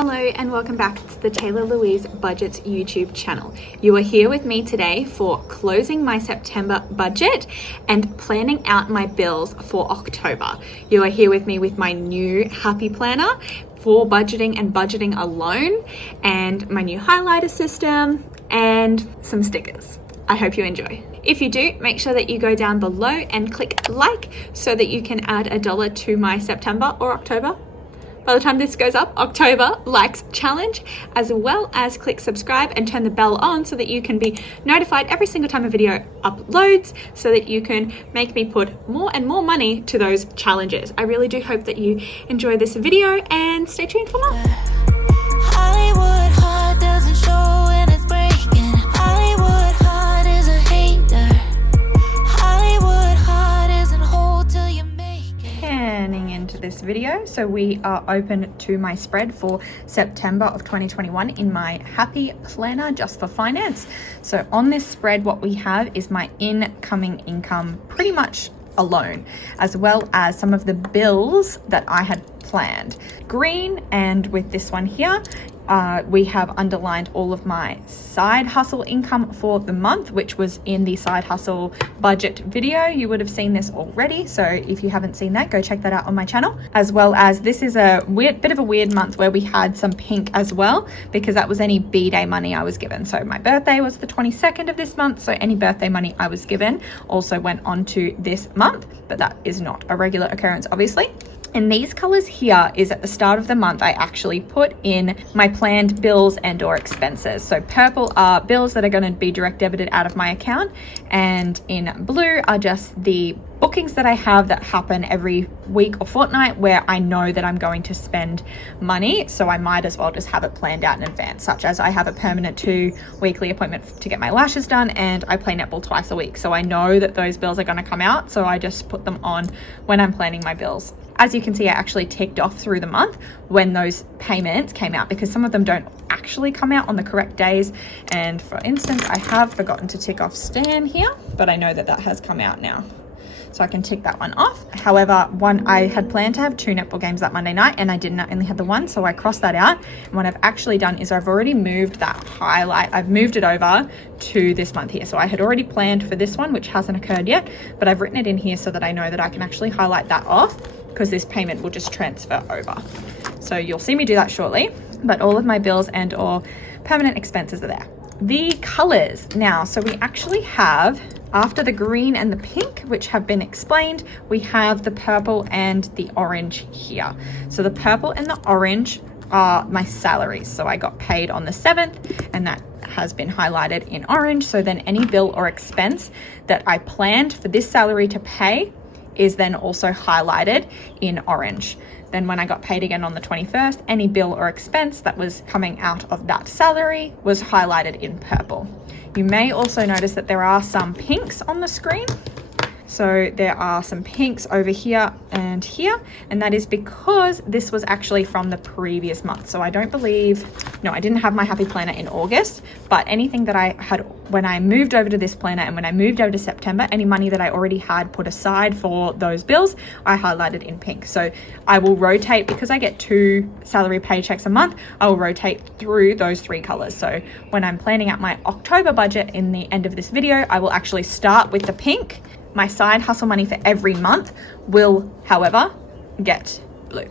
Hello and welcome back to the Taylor Louise Budgets YouTube channel. You are here with me today for closing my September budget and planning out my bills for October. You are here with me with my new happy planner for budgeting and budgeting alone, and my new highlighter system and some stickers. I hope you enjoy. If you do, make sure that you go down below and click like so that you can add $1 to my September or October, by the time this goes up, October likes challenge, as well as click subscribe and turn the bell on so that you can be notified every single time a video uploads, so that you can make me put more and more money to those challenges. I really do hope that you enjoy this video and stay tuned for more. Hollywood heart doesn't show when it's breaking. Hollywood heart is a hater. Hollywood heart isn't whole till you make it. Turning into this video, so we are open to my spread for September of 2021 in my happy planner just for finance. So on this spread, what we have is my incoming income pretty much alone, as well as some of the bills that I had planned. Green, and with this one here, we have underlined all of my side hustle income for the month, which was in the side hustle budget video. You would have seen this already, so if you haven't seen that, go check that out on my channel. As well as this is a bit of a weird month where we had some pink as well, because that was any B-day money I was given. So my birthday was the 22nd of this month, so any birthday money I was given also went on to this month, but that is not a regular occurrence, obviously. And these colors here is at the start of the month, I actually put in my planned bills and or expenses. So purple are bills that are going to be direct debited out of my account, and in blue are just the bookings that I have that happen every week or fortnight where I know that I'm going to spend money, so I might as well just have it planned out in advance, such as I have a permanent 2-weekly appointment to get my lashes done, and I play netball twice a week, so I know that those bills are going to come out, so I just put them on when I'm planning my bills. As you can see, I actually ticked off through the month when those payments came out, because some of them don't actually come out on the correct days. And for instance, I have forgotten to tick off Stan here, but I know that that has come out now, so I can tick that one off. However, I had planned to have 2 netball games that Monday night, and I didn't, I only had the one, so I crossed that out. And what I've actually done is I've already moved that highlight, I've moved it over to this month here. So I had already planned for this one, which hasn't occurred yet, but I've written it in here so that I know that I can actually highlight that off, because this payment will just transfer over. So you'll see me do that shortly, but all of my bills and or permanent expenses are there. The colors now, so we actually have, after the green and the pink, which have been explained, we have the purple and the orange here. So the purple and the orange are my salaries. So I got paid on the 7th, and that has been highlighted in orange. So then any bill or expense that I planned for this salary to pay is then also highlighted in orange. Then when I got paid again on the 21st, any bill or expense that was coming out of that salary was highlighted in purple. You may also notice that there are some pinks on the screen. So there are some pinks over here, and that is because this was actually from the previous month. So I don't believe, no, I didn't have my happy planner in August, but anything that I had when I moved over to this planner and when I moved over to September, any money that I already had put aside for those bills, I highlighted in pink. So I will rotate, because I get 2 salary paychecks a month, I will rotate through those 3 colors. So when I'm planning out my October budget in the end of this video, I will actually start with the pink. My side hustle money for every month will, however, get blue.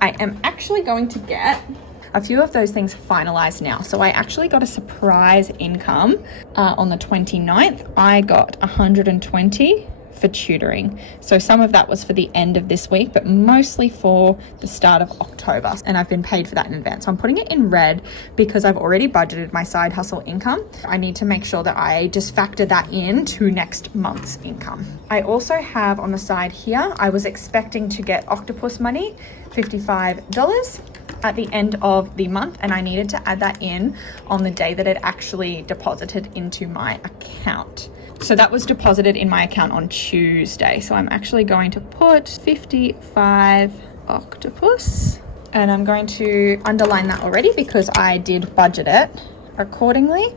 I am actually going to get a few of those things finalized now. So I actually got a surprise income on the 29th. I got 120 for tutoring. So some of that was for the end of this week, but mostly for the start of October. And I've been paid for that in advance. So I'm putting it in red because I've already budgeted my side hustle income. I need to make sure that I just factor that in to next month's income. I also have on the side here, I was expecting to get octopus money, $55 at the end of the month, and I needed to add that in on the day that it actually deposited into my account. So that was deposited in my account on Tuesday. So I'm actually going to put 55 octopus, and I'm going to underline that already because I did budget it accordingly.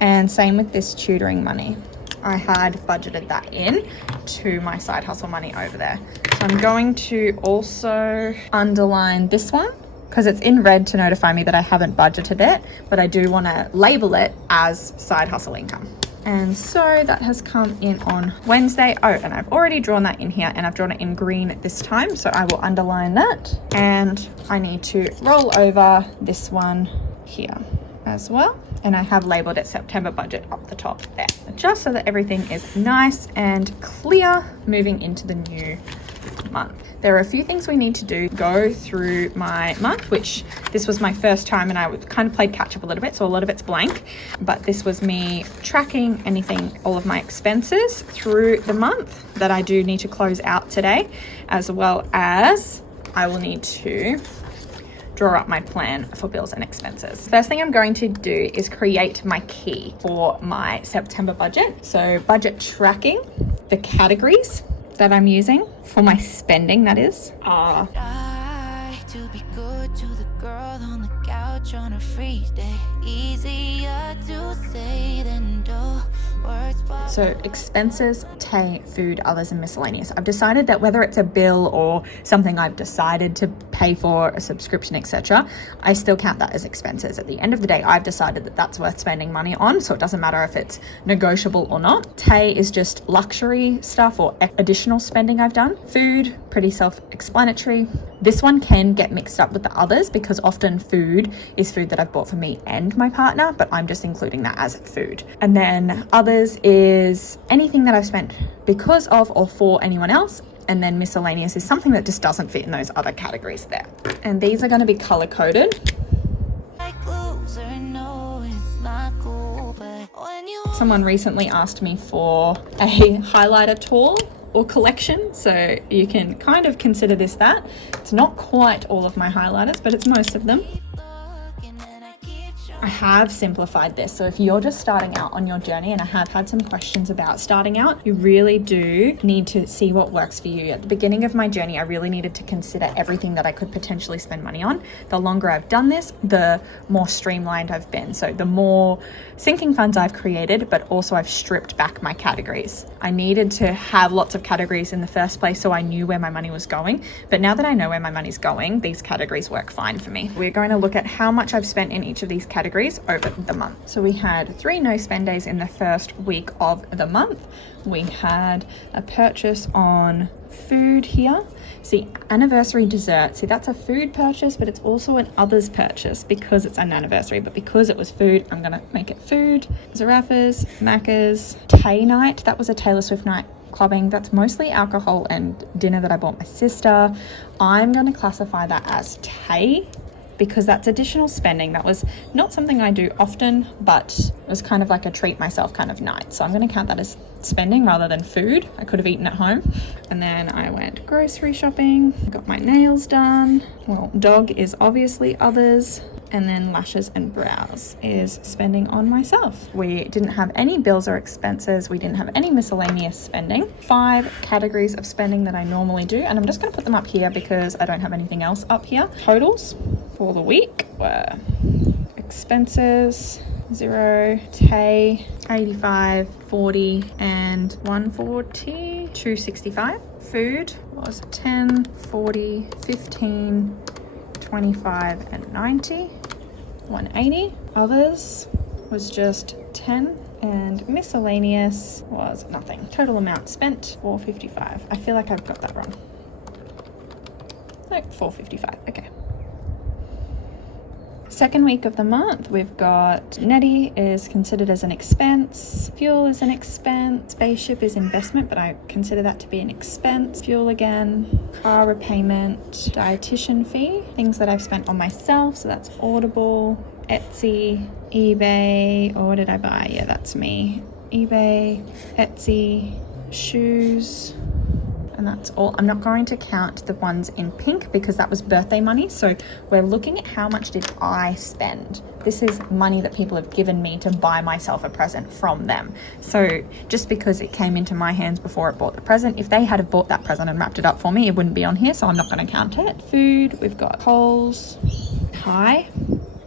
And same with this tutoring money. I had budgeted that in to my side hustle money over there. So I'm going to also underline this one because it's in red to notify me that I haven't budgeted it, but I do want to label it as side hustle income. And so that has come in on Wednesday. Oh, and I've already drawn that in here, and I've drawn it in green this time, so I will underline that. And I need to roll over this one here as well. And I have labeled it September budget up the top there, just so that everything is nice and clear moving into the new month. There are a few things we need to do. Go through my month, which this was my first time, and I kind of played catch up a little bit, so a lot of it's blank, but this was me tracking all of my expenses through the month that I do need to close out today, as well as I will need to draw up my plan for bills and expenses. First thing I'm going to do is create my key for my September budget. So budget tracking, the categories that I'm using for my spending, that is, are to be good to the girl on the couch on a free day. Easier to say than do. So expenses, food, others, and miscellaneous. I've decided that whether it's a bill or something I've decided to pay for, a subscription, etc., I still count that as expenses. At the end of the day, I've decided that that's worth spending money on, so it doesn't matter if it's negotiable or not. Tay is just luxury stuff or additional spending I've done. Food, pretty self-explanatory. This one can get mixed up with the others because often food is food that I've bought for me and my partner, but I'm just including that as food. And then others is anything that I've spent because of or for anyone else. And then miscellaneous is something that just doesn't fit in those other categories there. And these are going to be color coded. Someone recently asked me for a highlighter tool or collection, so you can kind of consider this that. It's not quite all of my highlighters, but it's most of them. I have simplified this, so if you're just starting out on your journey, and I have had some questions about starting out, you really do need to see what works for you. At the beginning of my journey, I really needed to consider everything that I could potentially spend money on. The longer I've done this, the more streamlined I've been. So the more sinking funds I've created, but also I've stripped back my categories. I needed to have lots of categories in the first place so I knew where my money was going. But now that I know where my money's going, these categories work fine for me. We're going to look at how much I've spent in each of these categories over the month. So we had 3 no spend days in the first week of the month. We had a purchase on food here. See, anniversary dessert. See, that's a food purchase, but it's also an others purchase because it's an anniversary. But because it was food, I'm going to make it food. Zarafas, Macca's, Tay night. That was a Taylor Swift night clubbing. That's mostly alcohol and dinner that I bought my sister. I'm going to classify that as Tay because that's additional spending. That was not something I do often, but it was kind of like a treat myself kind of night. So I'm going to count that as spending rather than food. I could have eaten at home. And then I went grocery shopping, got my nails done. Well, dog is obviously others. And then lashes and brows is spending on myself. We didn't have any bills or expenses. We didn't have any miscellaneous spending. 5 categories of spending that I normally do. And I'm just going to put them up here because I don't have anything else up here. Totals for the week were expenses, 0, Tay, 85, 40, and 140, 265. Food was 10, 40, 15, 25 and 90, 180. Others was just 10, and miscellaneous was nothing. Total amount spent 455. I feel like I've got that wrong. No, 455. Okay. Second week of the month, we've got Netty is considered as an expense, fuel is an expense, spaceship is investment, but I consider that to be an expense, fuel again, car repayment, dietitian fee, things that I've spent on myself, so that's Audible, Etsy, eBay, or what did I buy? Yeah, that's me. eBay, Etsy, shoes, and that's all. I'm not going to count the ones in pink because that was birthday money. So we're looking at how much did I spend. This is money that people have given me to buy myself a present from them. So just because it came into my hands before it bought the present, if they had have bought that present and wrapped it up for me, it wouldn't be on here, so I'm not going to count it. Food, we've got Coles,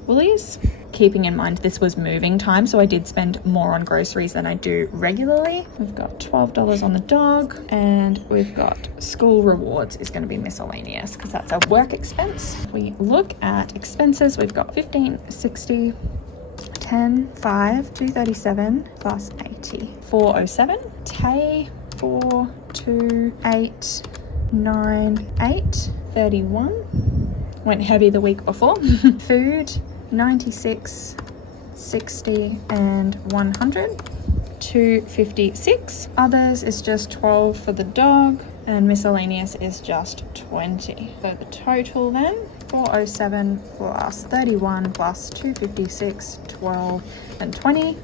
Woolies, keeping in mind this was moving time, so I did spend more on groceries than I do regularly. We've got $12 on the dog, and we've got school rewards is going to be miscellaneous because that's a work expense. If we look at expenses, we've got 15, 60, 10, 5, 237 plus 80, 407. Tay, 4, 2, 8, 9, 8, 31. Went heavy the week before. Food, 96, 60, and 100. 256. Others is just 12 for the dog, and miscellaneous is just 20. So the total then, 407 plus 31 plus 256, 12, and 20,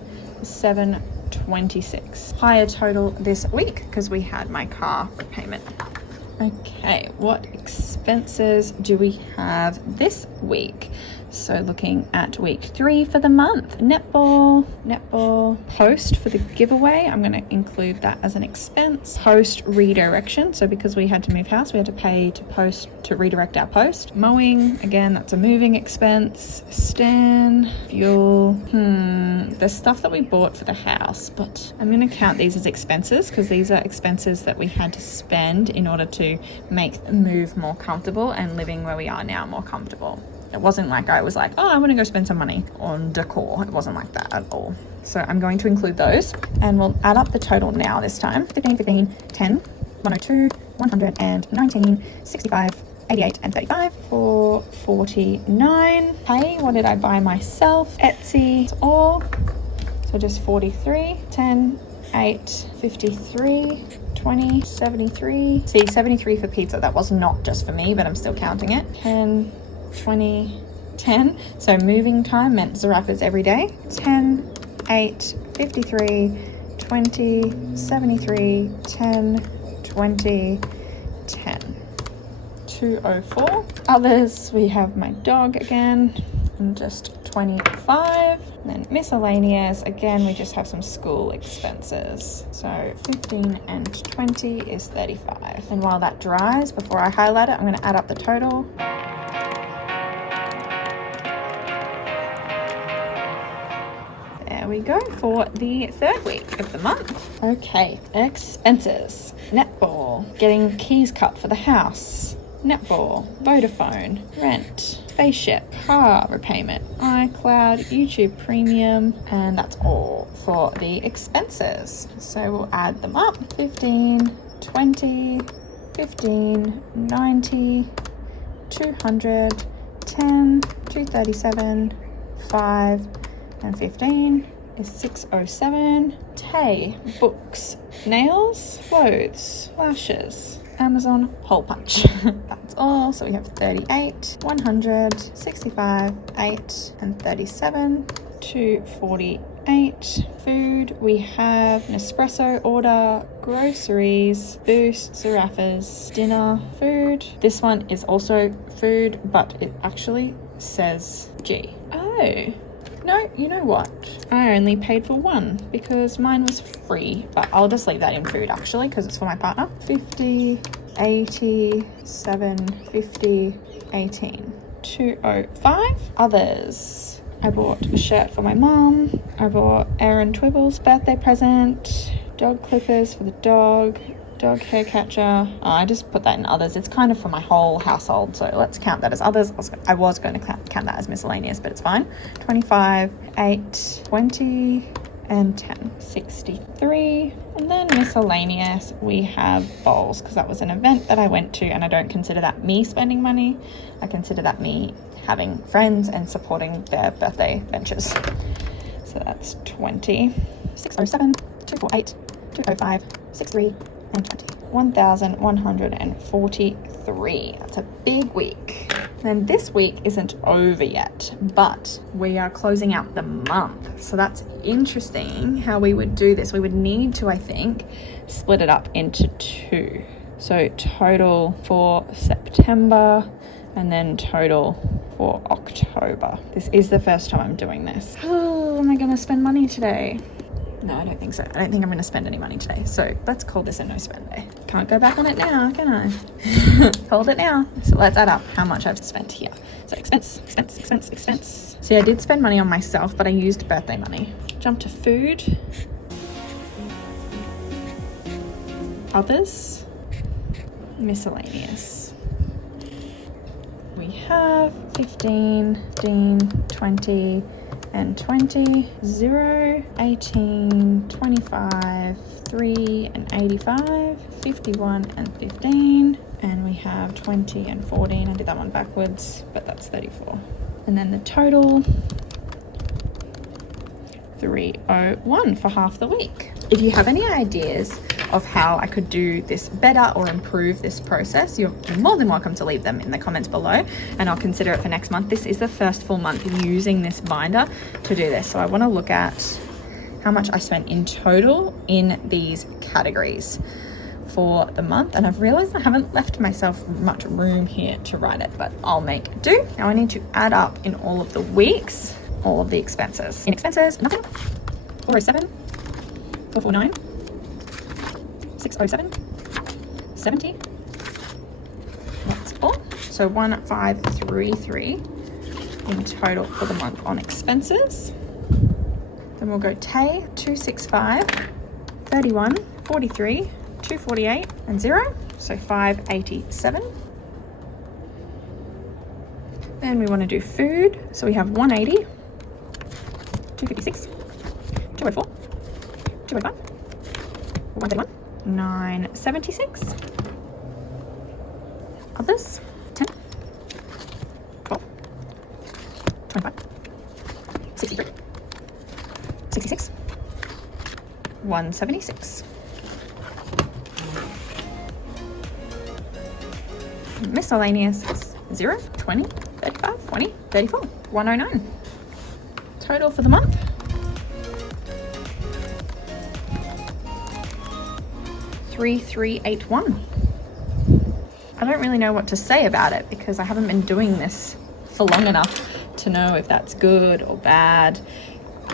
726. Higher total this week because we had my car repayment. Okay, what expenses do we have this week? So looking at week 3 for the month, netball, post for the giveaway. I'm going to include that as an expense. Post redirection. So because we had to move house, we had to pay to post to redirect our post. Mowing, again, that's a moving expense. Stan, fuel, the stuff that we bought for the house, but I'm going to count these as expenses because these are expenses that we had to spend in order to make the move more comfortable and living where we are now more comfortable. It wasn't like I was like, oh, I want to go spend some money on decor. It wasn't like that at all. So I'm going to include those, and we'll add up the total now this time. 15, 15, 10, 102, 119, 65, 88, and 35 for 49. Hey, what did I buy myself? Etsy, it's all. So just 43, 10, 8, 53, 20, 73. See, 73 for pizza. That was not just for me, but I'm still counting it. 10, 20, 10. So moving time meant Zarafas every day. 10, 8, 53, 20, 73, 10, 20, 10. 204. Others, we have my dog again, and just 25. And then miscellaneous, again, we just have some school expenses. So 15 and 20 is 35. And while that dries, before I highlight it, I'm going to add up the total. There we go for the 3rd week of the month. Okay, expenses. Netball, getting keys cut for the house. Netball, Vodafone, rent, Spaceship, car repayment, iCloud, YouTube Premium, and that's all for the expenses. So we'll add them up. 15, 20, 15, 90, 200, 10, 237, 5, and 15 is 607. Tay, books, nails, clothes, lashes, Amazon hole punch. That's all. So we have 38, 100, 65, 8, and 37. 248. Food, we have an espresso order, groceries, Boost, Zarafas, dinner, food. This one is also food, but it actually says G. Oh. No, you know what? I only paid for one because mine was free, but I'll just leave that in food actually because it's for my partner. 50, 80, 7, 50, 18. 205. Others. I bought a shirt for my mum. I bought Erin Twibble's birthday present. Dog clippers for the dog. Dog hair catcher. I just put that in others. It's kind of for my whole household, so let's count that as others. I was going to count that as miscellaneous, but it's fine. 25, 8, 20, and 10. 63. And then miscellaneous, we have bowls, because that was an event that I went to, and I don't consider that me spending money. I consider that me having friends and supporting their birthday ventures. So that's 20. 607, 248, 205, 63, and 20. 1,143. That's a big week. And this week isn't over yet, but we are closing out the month. So that's interesting how we would do this. We would need to, I think, split it up into 2. So total for September and then total for October. This is the first time I'm doing this. Oh, am I going to spend money today? No, I don't think so. I don't think I'm going to spend any money today. So let's call this a no spend day. Can't go back on it now, can I? Called it now. So let's add up how much I've spent here. So expense. See, I did spend money on myself, but I used birthday money. Jump to food. Others. Miscellaneous. We have 15, 20, and 20, 0, 18, 25, 3 and 85, 51 and 15, and we have 20 and 14. I did that one backwards, but that's 34. And then the total, 301 for half the week. If you have any ideas of how I could do this better or improve this process, you're more than welcome to leave them in the comments below, and I'll consider it for next month. This is the first full month using this binder to do this. So I want to look at how much I spent in total in these categories for the month. And I've realized I haven't left myself much room here to write it, but I'll make do. Now I need to add up in all of the weeks, all of the expenses. In expenses, nothing. 407, 449, 607, 70. That's all. So 1533 in total for the month on expenses. Then we'll go Tay, 265, 31, 43, 248 and 0. So 587. Then we want to do food. So we have 180, 256, 204, 205, 131. 976. Others, 10, 12, 25, 63, 66, 176. Miscellaneous, 0, 20, 35, 20, 34, 109. Total for the month, 3381. I don't really know what to say about it because I haven't been doing this for long enough to know if that's good or bad.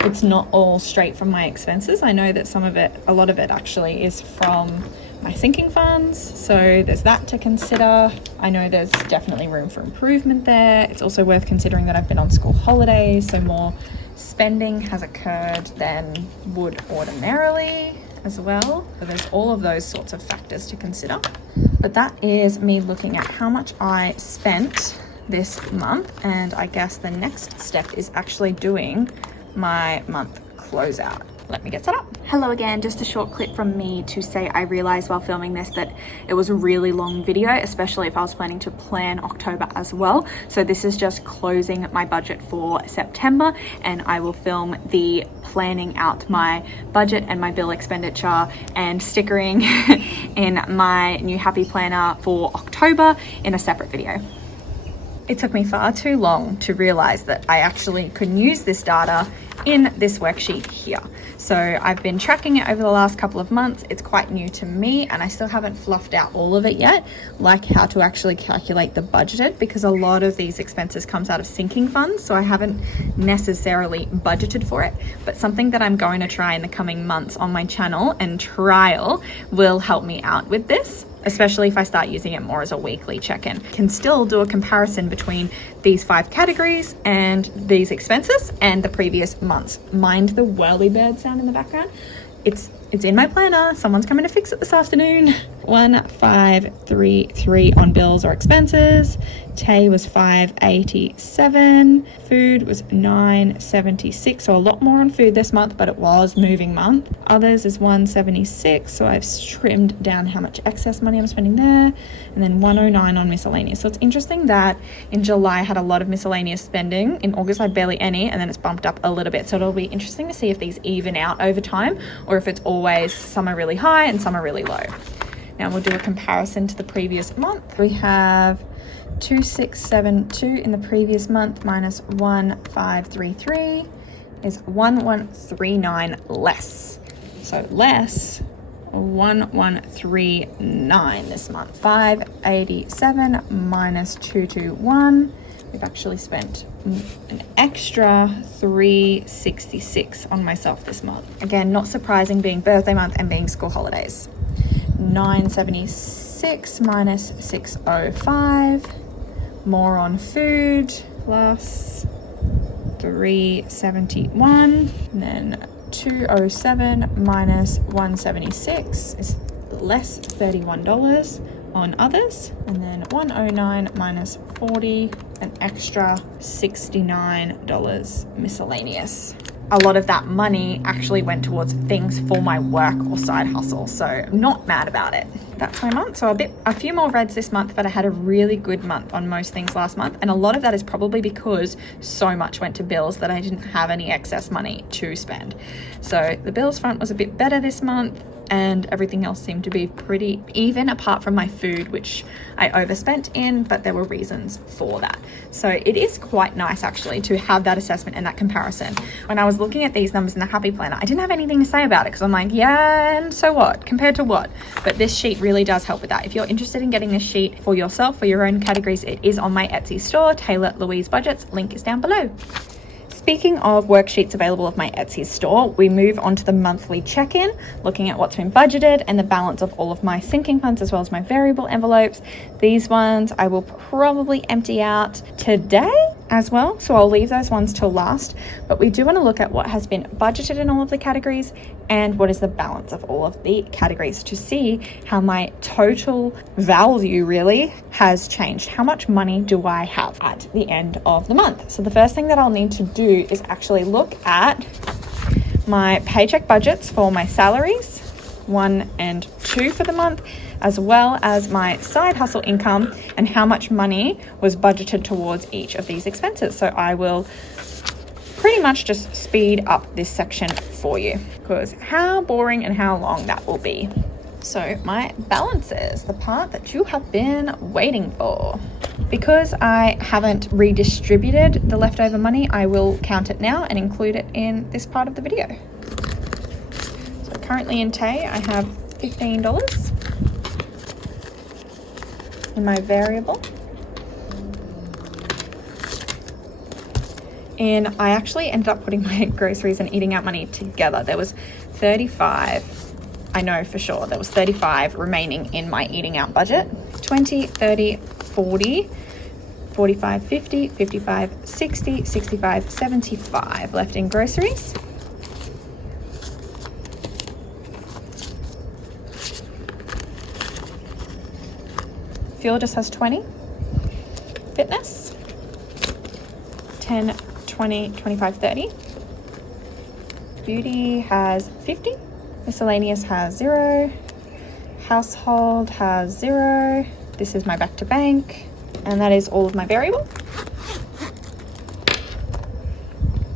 It's not all straight from my expenses. I know that some of it, a lot of it actually is from my sinking funds. So there's that to consider. I know there's definitely room for improvement there. It's also worth considering that I've been on school holidays, so more spending has occurred than would ordinarily as well. So there's all of those sorts of factors to consider. But that is me looking at how much I spent this month, and I guess the next step is actually doing my month closeout. Let me get set up. Hello again, just a short clip from me to say I realized while filming this that it was a really long video, especially if I was planning to plan October as well. So this is just closing my budget for September, and I will film the planning out my budget and my bill expenditure and stickering in my new happy planner for October in a separate video. It took me far too long to realize that I actually could use this data in this worksheet here. So I've been tracking it over the last couple of months. It's quite new to me and I still haven't fluffed out all of it yet, like how to actually calculate the budgeted, because a lot of these expenses comes out of sinking funds. So I haven't necessarily budgeted for it, but something that I'm going to try in the coming months on my channel and trial will help me out with this, especially if I start using it more as a weekly check-in. Can still do a comparison between these 5 categories and these expenses and the previous months. Mind the whirly bird sound in the background. It's in my planner. Someone's coming to fix it this afternoon. 1533 on bills or expenses. Tay was 587. Food was 976. So a lot more on food this month, but it was moving month. Others is 176. So I've trimmed down how much excess money I'm spending there. And then 109 on miscellaneous. So it's interesting that in July I had a lot of miscellaneous spending. In August I had barely any, and then it's bumped up a little bit. So it'll be interesting to see if these even out over time or if it's always some are really high and some are really low. Now we'll do a comparison to the previous month. We have 2672 in the previous month minus 1533 is 1139 less. So less 1139 this month. 587 minus 221. We've actually spent an extra 366 on myself this month. Again, not surprising being birthday month and being school holidays. 976 minus 605, more on food, plus 371, and then 207 minus 176 is less $31 on others, and then 109 minus 40, an extra $69 miscellaneous. A lot of that money actually went towards things for my work or side hustle, so I'm not mad about it. That's my month. So a few more reds this month, but I had a really good month on most things last month, and a lot of that is probably because so much went to bills that I didn't have any excess money to spend. So the bills front was a bit better this month, and everything else seemed to be pretty even, apart from my food, which I overspent in, but there were reasons for that. So it is quite nice actually to have that assessment and that comparison. When I was looking at these numbers in the Happy Planner, I didn't have anything to say about it because I'm like, yeah, and so what? Compared to what? But this sheet really does help with that. If you're interested in getting this sheet for yourself, for your own categories, it is on my Etsy store, BessieBudgets. Link is down below. Speaking of worksheets available of my Etsy store, we move on to the monthly check-in, looking at what's been budgeted and the balance of all of my sinking funds as well as my variable envelopes. These ones I will probably empty out today as well, so I'll leave those ones till last. But we do want to look at what has been budgeted in all of the categories and what is the balance of all of the categories to see how my total value really has changed. How much money do I have at the end of the month? So the first thing that I'll need to do is actually look at my paycheck budgets for my salaries, 1 and 2 for the month, as well as my side hustle income and how much money was budgeted towards each of these expenses. So I will pretty much just speed up this section for you because how boring and how long that will be. So my balances, the part that you have been waiting for. Because I haven't redistributed the leftover money, I will count it now and include it in this part of the video. So currently in Tay, I have $15 in my variable. And I actually ended up putting my groceries and eating out money together. There was 35, I know for sure, there was 35 remaining in my eating out budget. 20, 30, 40, 45, 50, 55, 60, 65, 75 left in groceries. Fuel just has 20. Fitness, 10, 20, 25, 30. Beauty has 50. Miscellaneous has 0. Household has 0. This is my back to bank, and that is all of my variable.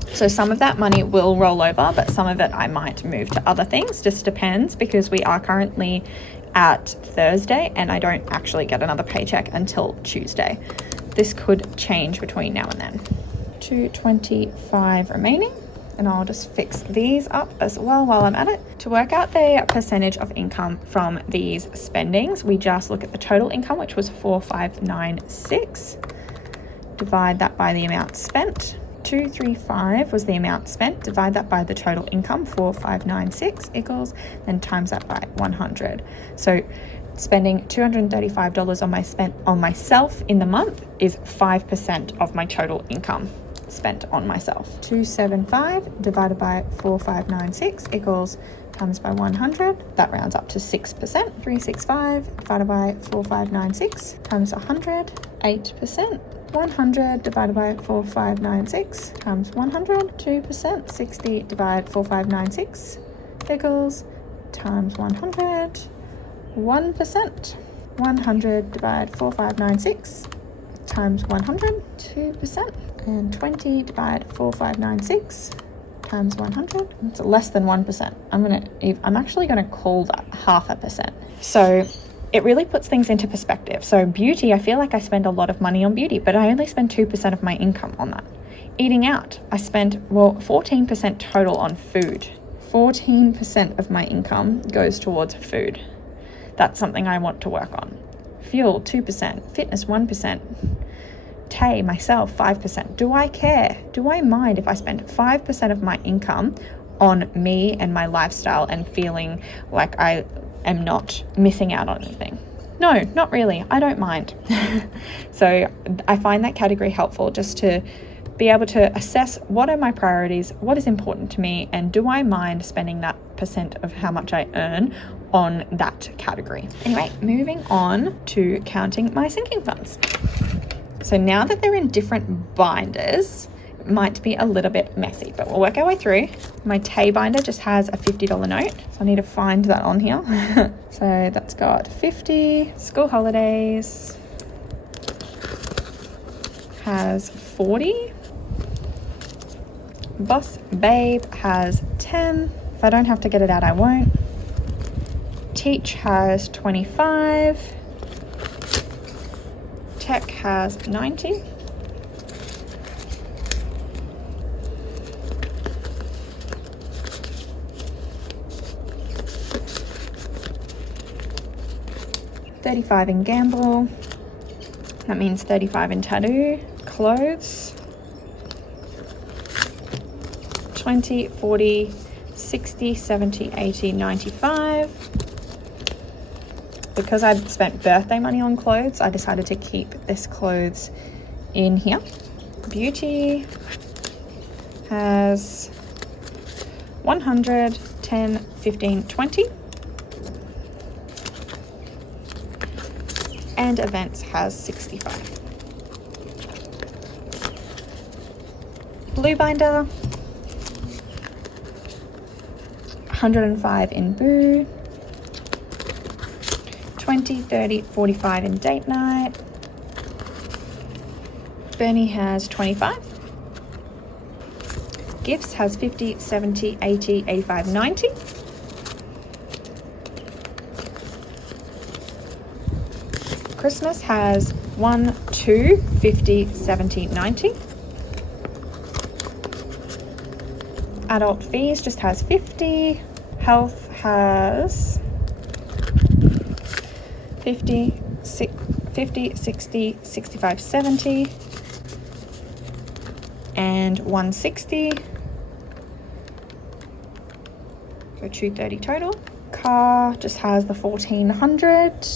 So some of that money will roll over, but some of it I might move to other things. Just depends, because we are currently at Thursday and I don't actually get another paycheck until Tuesday. This could change between now and then. 225 remaining, and I'll just fix these up as well while I'm at it. To work out the percentage of income from these spendings, we just look at the total income, which was 4596. Divide that by the amount spent. 235 was the amount spent. Divide that by the total income, 4596 equals, then times that by 100. So spending $235 on myself in the month is 5% of my total income spent on myself. 275 divided by 4596 equals times by 100. That rounds up to 6%. 365 divided by 4596 times 100, 8%. 100 divided by 4596 times 100, 2%. 60 divided 4596 equals times 100, 1%. 100 divided 4596 times 100, 2%. And 20 divided 4596 times 100. It's less than 1%. I'm actually gonna call that 0.5%. So it really puts things into perspective. So beauty, I feel like I spend a lot of money on beauty, but I only spend 2% of my income on that. Eating out, I spend 14% total on food. 14% of my income goes towards food. That's something I want to work on. Fuel, 2%. Fitness, 1%. Tay, myself, 5%. Do I care? Do I mind if I spend 5% of my income on me and my lifestyle and feeling like I am not missing out on anything? No, not really. I don't mind. So I find that category helpful just to be able to assess what are my priorities, what is important to me, and do I mind spending that percent of how much I earn on that category. Anyway, moving on to counting my sinking funds. So now that they're in different binders, it might be a little bit messy, but we'll work our way through. My Tay binder just has a $50 note, so I need to find that on here. So that's got 50, school holidays has 40, Boss Babe has 10. If I don't have to get it out, I won't. Teach has 25. Tech has 90. $35 in gamble. That means 35 in tattoo. Clothes. 20, 40, 60, 70, 80, 95. Because I've spent birthday money on clothes, I decided to keep this clothes in here. Beauty has 100, 10, 15, 20. And events has 65. Blue binder, 105 in boo, 20, 30, 45 in date night. Bernie has 25. Gifts has 50, 70, 80, 85, 90. Christmas has 1, 2, 50, 70, 90. Adult fees just has 50. Health has 50, 60, 65, 70. And 160. So 230 total. Car just has the 1400.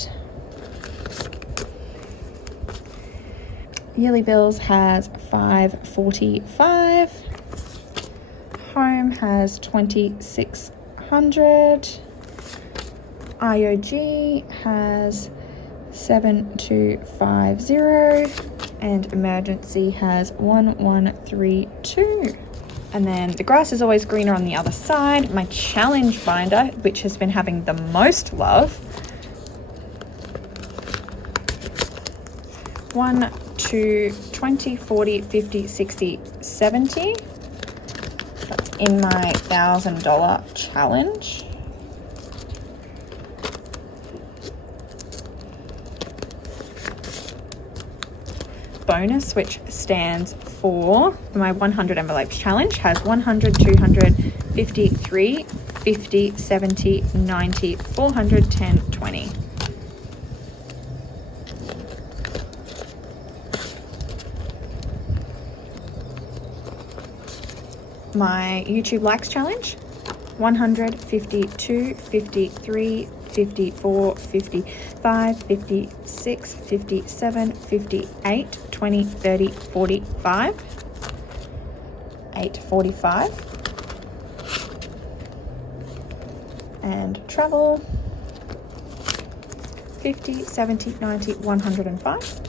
Yearly bills has 545. Home has 2600. IOG has 7250. And emergency has 1132. And then the grass is always greener on the other side. My challenge binder, which has been having the most love. 1, 2, 20, 40, 50, 60, 70. That's in my $1,000 challenge. Bonus, which stands for my 100 envelopes challenge, has 100, 200, 53, 50, 70, 90, 410, 20. My YouTube likes challenge, 100, 52, 53, 54, 55, 56, 57, 58, 20, 30, 45, 845. And travel, 50, 70, 90, 105.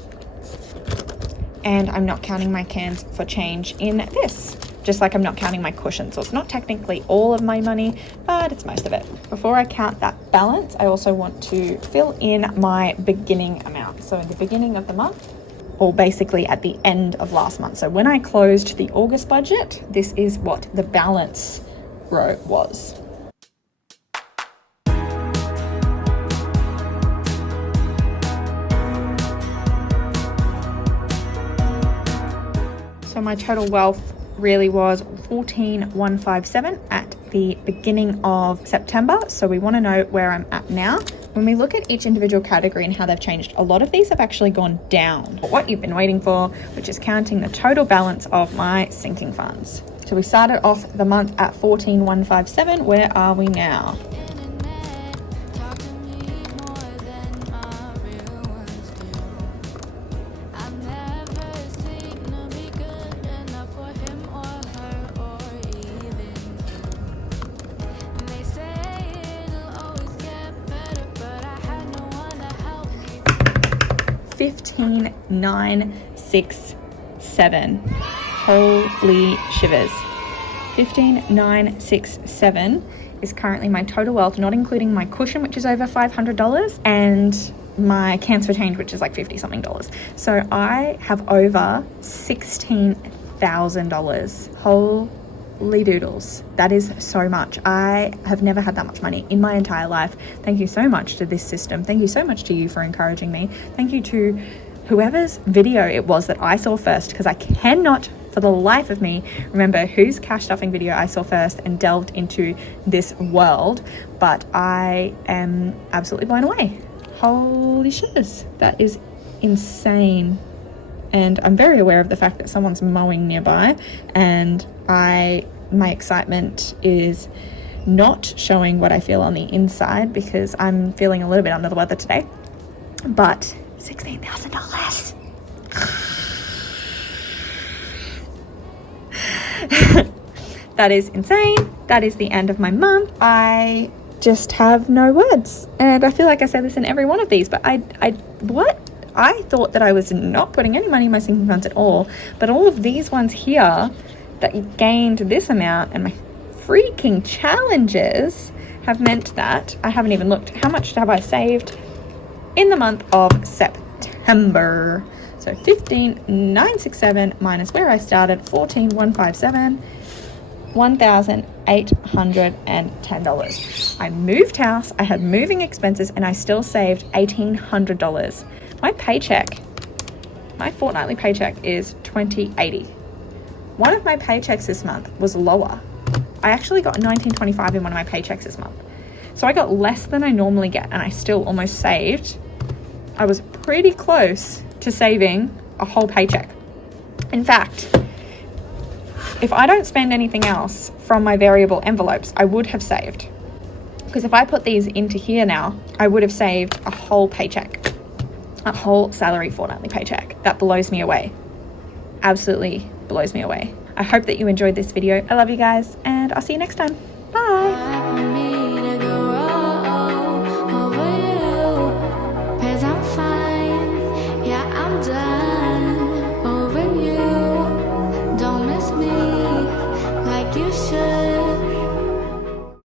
And I'm not counting my cans for change in this. Just like I'm not counting my cushion. So it's not technically all of my money, but it's most of it. Before I count that balance, I also want to fill in my beginning amount. So in the beginning of the month, or basically at the end of last month. So when I closed the August budget, this is what the balance row was. So my total wealth really was 14,157 at the beginning of September. So we want to know where I'm at now. When we look at each individual category and how they've changed, a lot of these have actually gone down. What you've been waiting for, which is counting the total balance of my sinking funds. So we started off the month at 14,157. Where are we now? 15,967. Holy shivers. 15,967 is currently my total wealth, not including my cushion, which is over $500, and my cans for change, which is like $50 something. So I have over $16,000. Holy doodles. That is so much. I have never had that much money in my entire life. Thank you so much to this system. Thank you so much to you for encouraging me. Thank you to whoever's video it was that I saw first, because I cannot for the life of me remember whose cash stuffing video I saw first and delved into this world, but I am absolutely blown away. Holy shiz, that is insane. And I'm very aware of the fact that someone's mowing nearby, and my excitement is not showing what I feel on the inside because I'm feeling a little bit under the weather today. But $16,000. That is insane. That is the end of my month. I just have no words, and I feel like I say this in every one of these, but I thought that I was not putting any money in my sinking funds at all, but all of these ones here that gained this amount and my freaking challenges have meant that I haven't even looked. How much have I saved in the month of September? So 15,967 minus where I started, 14,157, $1,810. I moved house, I had moving expenses, and I still saved $1,800. My paycheck, my fortnightly paycheck is $2,080. One of my paychecks this month was lower. I actually got $1,925 in one of my paychecks this month. So I got less than I normally get, and I still almost saved. I was pretty close to saving a whole paycheck. In fact, if I don't spend anything else from my variable envelopes, I would have saved. Because if I put these into here now, I would have saved a whole paycheck, a whole salary fortnightly paycheck. That blows me away. Absolutely blows me away. I hope that you enjoyed this video. I love you guys, and I'll see you next time. Bye.